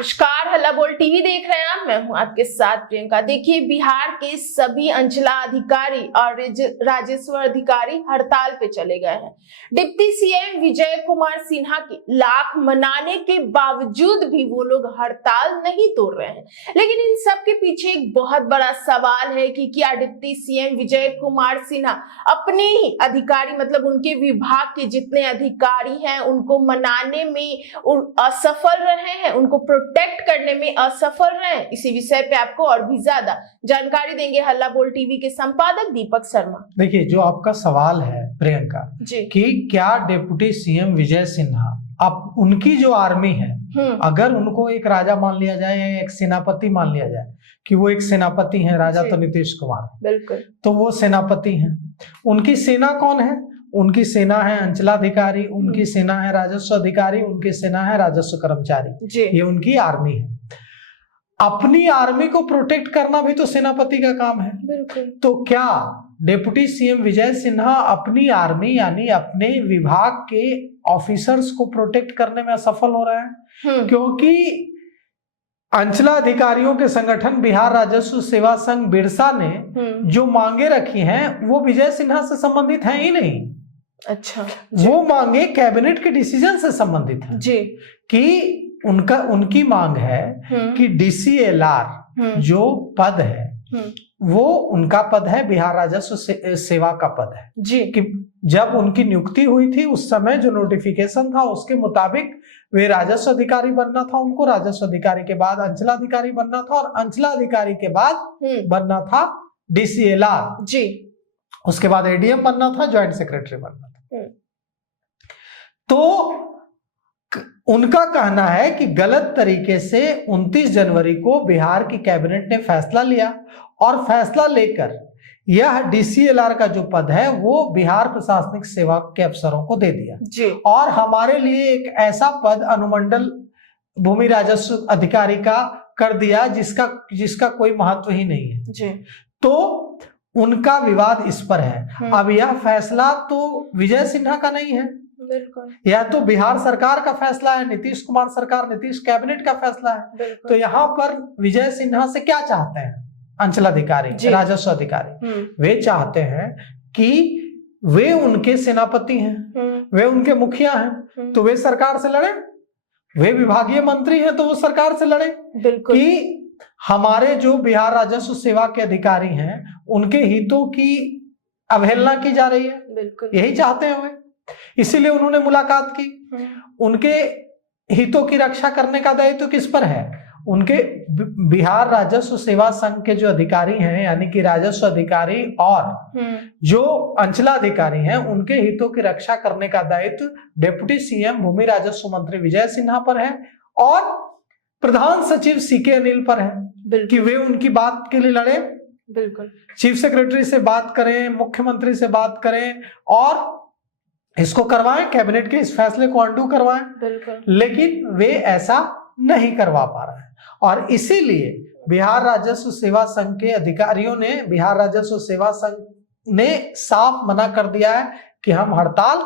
नमस्कार, हल्ला बोल टीवी देख रहे हैं आप। मैं हूं आपके साथ प्रियंका। देखिए, बिहार के सभी अंचला अधिकारी और राजस्व अधिकारी हड़ताल पे चले गए हैं। डिप्टी सीएम विजय कुमार सिन्हा की लाख मनाने के बावजूद भी वो लोग हड़ताल नहीं तोड़ रहे हैं। लेकिन इन सब के पीछे एक बहुत बड़ा सवाल है कि क्या डिप्टी सीएम विजय कुमार सिन्हा अपने ही अधिकारी मतलब उनके विभाग के जितने अधिकारी हैं उनको मनाने में असफल रहे हैं, उनको प्रोटेक्ट करने में असफल रहे। इसी विषय पे आपको और भी ज्यादा जानकारी देंगे हल्ला बोल टीवी के संपादक दीपक शर्मा। देखिए, जो आपका सवाल है प्रियंका जी कि क्या डिप्टी सीएम विजय सिन्हा अब उनकी जो आर्मी है अगर उनको एक राजा मान लिया जाए या एक सेनापति मान लिया जाए कि वो एक सेनापति हैं, राजा तो नीतीश कुमार बिल्कुल, तो वो सेनापति हैं। उनकी सेना कौन है? उनकी सेना है अंचलाधिकारी, उनकी सेना है राजस्व अधिकारी, उनकी सेना है राजस्व कर्मचारी। ये उनकी आर्मी है। अपनी आर्मी को प्रोटेक्ट करना भी तो सेनापति का काम है। बिल्कुल। तो क्या डिप्टी सीएम विजय सिन्हा अपनी आर्मी यानी अपने विभाग के ऑफिसर्स को प्रोटेक्ट करने में असफल हो रहे हैं? क्योंकि अंचला अधिकारियों के संगठन बिहार राजस्व सेवा संघ बिरसा ने जो मांगे रखी हैं वो विजय सिन्हा से संबंधित हैं ही नहीं। अच्छा, वो मांगे कैबिनेट के डिसीजन से संबंधित है जी कि उनकी मांग है कि डीसीएलआर जो पद है वो उनका पद है, बिहार राजस्व सेवा का पद है जी। कि जब उनकी नियुक्ति हुई थी उस समय जो नोटिफिकेशन था उसके मुताबिक वे राजस्व अधिकारी बनना था, उनको राजस्व अधिकारी के बाद अंचलाधिकारी बनना था और अंचलाधिकारी के बाद बनना था डीसीएलआर जी, उसके बाद एडीएम बनना था, ज्वाइंट सेक्रेटरी बनना था। तो उनका कहना है कि गलत तरीके से 29 जनवरी को बिहार की कैबिनेट ने फैसला लिया और फैसला लेकर यह डीसीएलआर का जो पद है वो बिहार प्रशासनिक सेवा के अफसरों को दे दिया जी। और हमारे लिए एक ऐसा पद अनुमंडल भूमि राजस्व अधिकारी का कर दिया जिसका कोई महत्व ही नहीं है जी। तो उनका विवाद इस पर है। अब यह फैसला तो विजय सिन्हा का नहीं है, यह तो बिहार सरकार का फैसला है, नीतीश कुमार सरकार, नीतीश कैबिनेट का फैसला है। तो यहाँ पर विजय सिन्हा से क्या चाहते हैं अंचलाधिकारी, राजस्व अधिकारी? वे चाहते हैं कि वे उनके सेनापति हैं, वे उनके मुखिया हैं, तो वे सरकार से लड़े। वे विभागीय मंत्री हैं तो वो सरकार से लड़े कि हमारे जो बिहार राजस्व सेवा के अधिकारी हैं उनके हितों की अवहेलना की जा रही है, यही चाहते हैं वे। इसीलिए उन्होंने मुलाकात की। उनके हितों की रक्षा करने का दायित्व किस पर है? उनके बिहार राजस्व सेवा संघ के जो अधिकारी हैं यानी कि राजस्व अधिकारी और जो अंचलाधिकारी हैं उनके हितों की रक्षा करने का दायित्व डिप्टी सीएम भूमि राजस्व मंत्री विजय सिन्हा पर है और प्रधान सचिव सीके अनिल पर है कि वे उनकी बात के लिए लड़े। बिल्कुल। चीफ सेक्रेटरी से बात करें, मुख्यमंत्री से बात करें और इसको करवाएं, कैबिनेट के इस फैसले को अंडू करवाएं। लेकिन वे ऐसा नहीं करवा पा रहे हैं और इसीलिए बिहार राजस्व सेवा संघ के अधिकारियों ने, बिहार राजस्व सेवा संघ ने साफ मना कर दिया है कि हम हड़ताल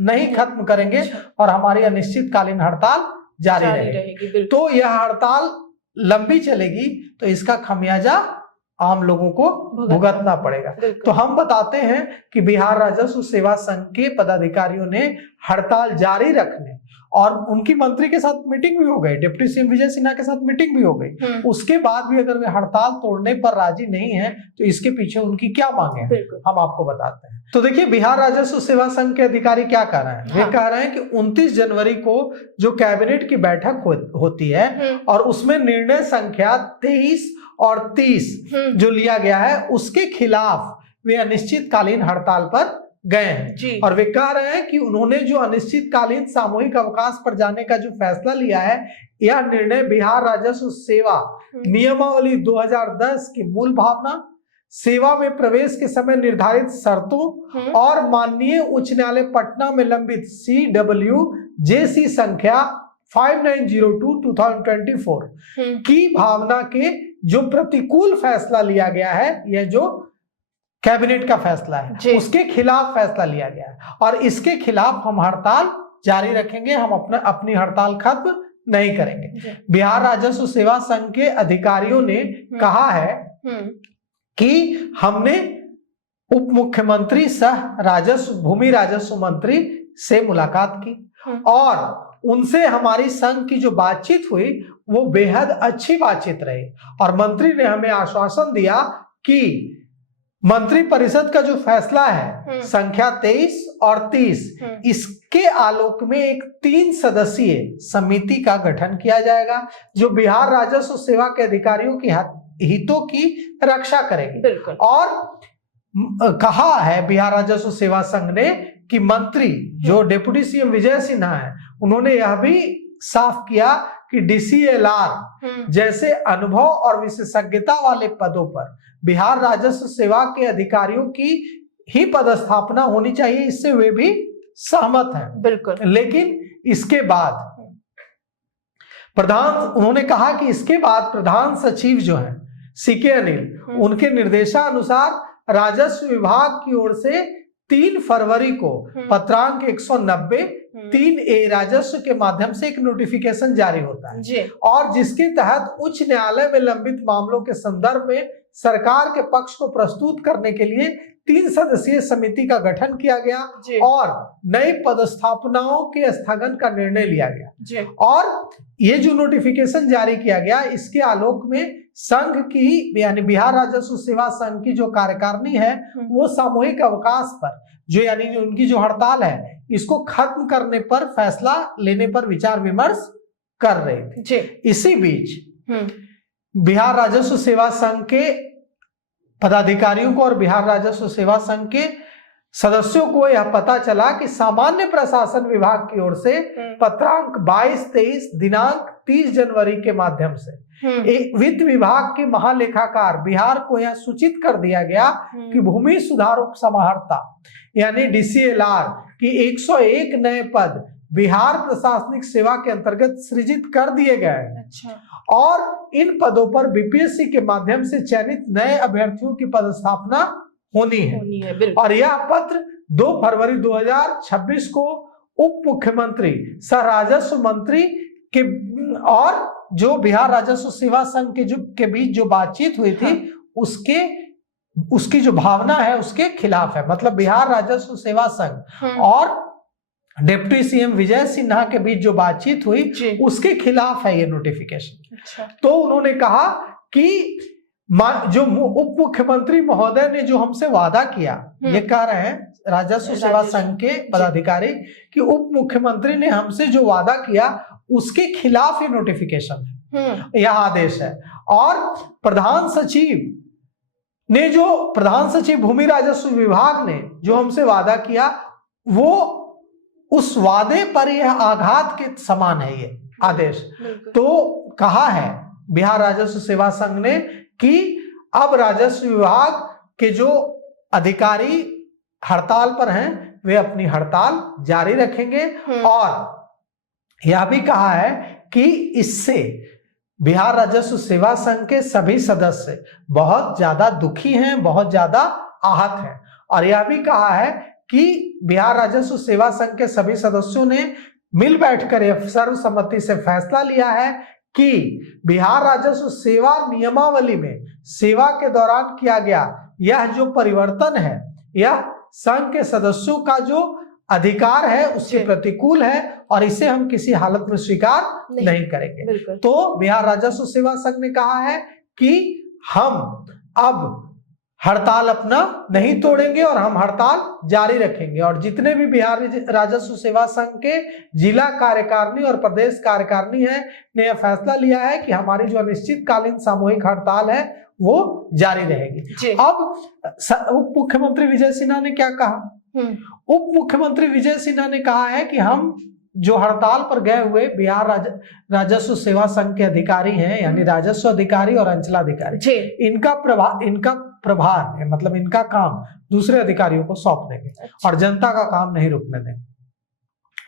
नहीं खत्म करेंगे और हमारी अनिश्चितकालीन हड़ताल जारी रहेगी। तो यह हड़ताल लंबी चलेगी तो इसका खमियाजा आम लोगों को भुगतना पड़ेगा। तो हम बताते हैं कि बिहार राजस्व सेवा संघ के पदाधिकारियों ने हड़ताल जारी रखने और उनकी मंत्री के साथ मीटिंग भी हो गई, डिप्टी सीएम विजय सिन्हा के साथ मीटिंग भी हो गई। उसके बाद भी अगर वे हड़ताल तोड़ने पर राजी नहीं है तो इसके पीछे उनकी क्या मांगे हैं हम आपको बताते हैं। तो देखिए, बिहार राजस्व सेवा संघ के अधिकारी क्या कह रहे हैं? वे कह रहे हैं कि 29 जनवरी को जो कैबिनेट की बैठक होती है और उसमें निर्णय संख्या 23 और 30 जो लिया गया है उसके खिलाफ वे अनिश्चितकालीन हड़ताल पर गए हैं और वे कह रहे हैं कि उन्होंने जो अनिश्चितकालीन सामूहिक अवकाश पर जाने का जो फैसला लिया है यह निर्णय बिहार राजस्व सेवा नियमावली 2010 की मूल भावना, सेवा में प्रवेश के समय निर्धारित शर्तों और माननीय उच्च न्यायालय पटना में लंबित CWJC संख्या 5902/2024 की भावना के जो प्रतिकूल फैसला लिया गया है, यह जो कैबिनेट का फैसला है उसके खिलाफ फैसला लिया गया है और इसके खिलाफ हम हड़ताल जारी रखेंगे। हम अपनी हड़ताल खत्म नहीं करेंगे। बिहार राजस्व सेवा संघ के अधिकारियों ने कहा है कि हमने उप मुख्यमंत्री सह राजस्व भूमि राजस्व मंत्री से मुलाकात की और उनसे हमारी संघ की जो बातचीत हुई वो बेहद अच्छी बातचीत रही और मंत्री ने हमें आश्वासन दिया कि मंत्री परिषद का जो फैसला है संख्या 23 और 30 इसके आलोक में एक 3 सदस्यीय समिति का गठन किया जाएगा जो बिहार राजस्व सेवा के अधिकारियों की हितों की रक्षा करेगी। और कहा है बिहार राजस्व सेवा संघ ने कि मंत्री जो डिप्टी सीएम विजय सिन्हा है उन्होंने यह भी साफ किया कि DCLR जैसे अनुभव और विशेषज्ञता वाले पदों पर बिहार राजस्व सेवा के अधिकारियों की ही पदस्थापना होनी चाहिए, इससे वे भी सहमत हैं। बिल्कुल। लेकिन इसके बाद उन्होंने कहा कि इसके बाद प्रधान सचिव जो है CK अनिल उनके निर्देशानुसार राजस्व विभाग की ओर से 3 फरवरी को पत्रांक 190 3A राजस्व के माध्यम से एक नोटिफिकेशन जारी होता है और जिसके तहत उच्च न्यायालय में लंबित मामलों के संदर्भ में सरकार के पक्ष को प्रस्तुत करने के लिए 3 सदस्यीय समिति का गठन किया गया और नई पदस्थापनाओं के स्थगन का निर्णय लिया गया। और ये जो नोटिफिकेशन जारी किया गया इसके आलोक में संघ की यानी बिहार राजस्व सेवा संघ की जो कार्यकारिणी है वो सामूहिक अवकाश पर जो यानी उनकी जो हड़ताल है इसको खत्म करने पर फैसला लेने पर विचार विमर्श कर रहे थे। इसी बीच बिहार राजस्व सेवा संघ के पदाधिकारियों को और बिहार राजस्व सेवा संघ के सदस्यों को यह पता चला कि सामान्य प्रशासन विभाग की ओर से पत्रांक 22-23 दिनांक 30 जनवरी के माध्यम से वित्त विभाग के महालेखाकार बिहार को यह सूचित कर दिया गया कि भूमि सुधार उप समाहर्ता यानी DCLR की 101 नए पद बिहार प्रशासनिक सेवा के अंतर्गत सृजित कर दिए गए हैं और इन पदों पर BPSC के माध्यम से चयनित नए अभ्यर्थियों की पदस्थापना होनी है। और यह पत्र 2 फरवरी 2026 को उप मुख्यमंत्री सह राजस्व मंत्री के और जो बिहार राजस्व सेवा संघ के बीच जो बातचीत हुई थी उसकी जो भावना है उसके खिलाफ है। मतलब बिहार राजस्व सेवा संघ और डिप्टी सीएम विजय सिन्हा के बीच जो बातचीत हुई उसके खिलाफ है ये नोटिफिकेशन। तो उन्होंने कहा कि जो उप मुख्यमंत्री महोदय ने जो हमसे वादा किया ये कह रहे हैं राजस्व सेवा संघ के पदाधिकारी कि उप मुख्यमंत्री ने हमसे जो वादा किया उसके खिलाफ ये नोटिफिकेशन है, यह आदेश है। और प्रधान सचिव भूमि राजस्व विभाग ने जो हमसे वादा किया वो उस वादे पर यह आघात के समान है ये आदेश। तो कहा है बिहार राजस्व सेवा संघ ने कि अब राजस्व विभाग के जो अधिकारी हड़ताल पर हैं वे अपनी हड़ताल जारी रखेंगे और यह भी कहा है कि इससे बिहार राजस्व सेवा संघ के सभी सदस्य बहुत ज्यादा दुखी हैं, बहुत ज्यादा आहत हैं। और यह भी कहा है कि बिहार राजस्व सेवा संघ के सभी सदस्यों ने मिल बैठकर सर्वसम्मति से फैसला लिया है कि बिहार राजस्व सेवा नियमावली में सेवा के दौरान किया गया यह जो परिवर्तन है यह संघ के सदस्यों का जो अधिकार है उसके प्रतिकूल है और इसे हम किसी हालत में स्वीकार नहीं करेंगे। तो बिहार राजस्व सेवा संघ ने कहा है कि हम अब हड़ताल अपना नहीं तोड़ेंगे और हम हड़ताल जारी रखेंगे और जितने भी बिहार राजस्व सेवा संघ के जिला कार्यकारिणी और प्रदेश कार्यकारिणी है ने यह फैसला लिया है कि हमारी जो अनिश्चितकालीन सामूहिक हड़ताल है वो जारी रहेगी। अब उप मुख्यमंत्री विजय सिन्हा ने क्या कहा? उप मुख्यमंत्री विजय सिन्हा ने कहा है कि हम जो हड़ताल पर गए हुए बिहार राजस्व सेवा संघ के अधिकारी हैं यानी राजस्व अधिकारी और अंचलाधिकारी इनका प्रभार है, मतलब इनका काम दूसरे अधिकारियों को सौंप देंगे और जनता का काम नहीं रुकने देंगे।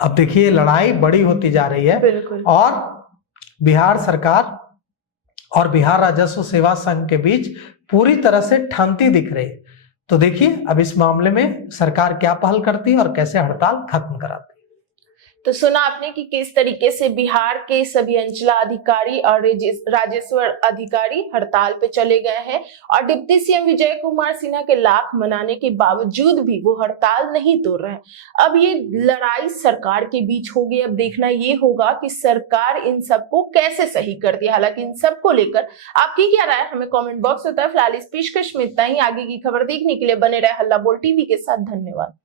अब देखिए लड़ाई बड़ी होती जा रही है और बिहार सरकार और बिहार राजस्व सेवा संघ के बीच पूरी तरह से ठंती दिख रही है। तो देखिए अब इस मामले में सरकार क्या पहल करती है और कैसे हड़ताल खत्म कराती है। तो सुना आपने कि किस तरीके से बिहार के सभी अंचला अधिकारी और राजस्व अधिकारी हड़ताल पे चले गए हैं और डिप्टी सीएम विजय कुमार सिन्हा के लाख मनाने के बावजूद भी वो हड़ताल नहीं तोड़ रहे हैं। अब ये लड़ाई सरकार के बीच होगी। अब देखना ये होगा कि सरकार इन सबको कैसे सही करती है। हालांकि इन सबको लेकर आपकी क्या राय हमें कमेंट बॉक्स होता है। फिलहाल इस पेशकश में इतना ही। आगे की खबर देखने के लिए बने रहे हल्ला बोल टीवी के साथ। धन्यवाद।